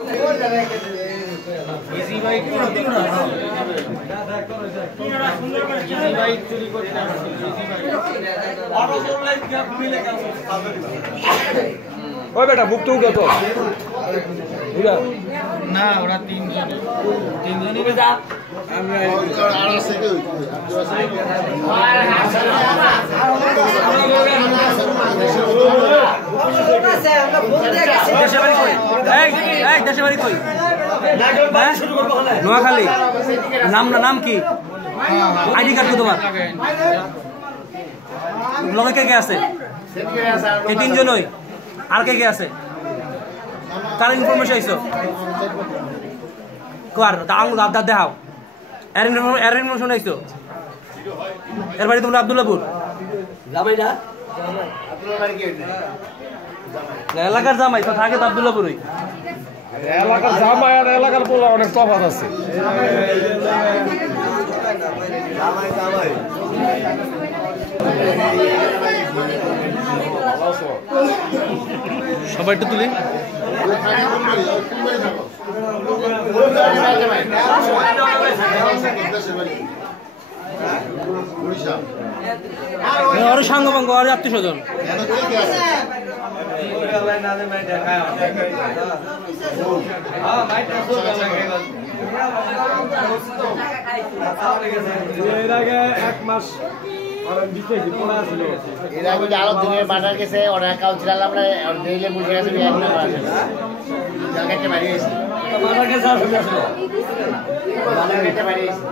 easy bike easy bike চুরি করতে আসছে ইজি বাইক অটো চলাই গ্যাপ মিলে গেল ওই বেটা মুখ তো উঠে তো না ওরা তিনজনই যা আমরা আর আছে কেউ নোয়াখালী নাম কি আইডি কার্ড কি তোমার লগে কে কে আছে এই তিনজনই আর কে কে আছে কার ইনফরমেশন আইছো কার দাদা দেখাও এর ইনফরমেশন আইছো এর বাড়ি তোমরা আব্দুল্লাহপুর জামাই না এলাকার জামাই তো থাকে তো আব্দুল্লাহপুরই এলাকার জামাই আর এলাকার পোলা অনেক তফাৎ আছে সবাই একটু তুলি আরো সাঙ্গভঙ্গ আর আত্মীয় স্বজন এর আগে 1 মাস এর আগে আরো দিনের বাজার গেছে ওরা কাউন্সিলার আমরা ডেইলি বুঝে গেছে জায়গাতে বাড়ি এসে মাথাকে যা শুনে আসলো বাড়ি এসে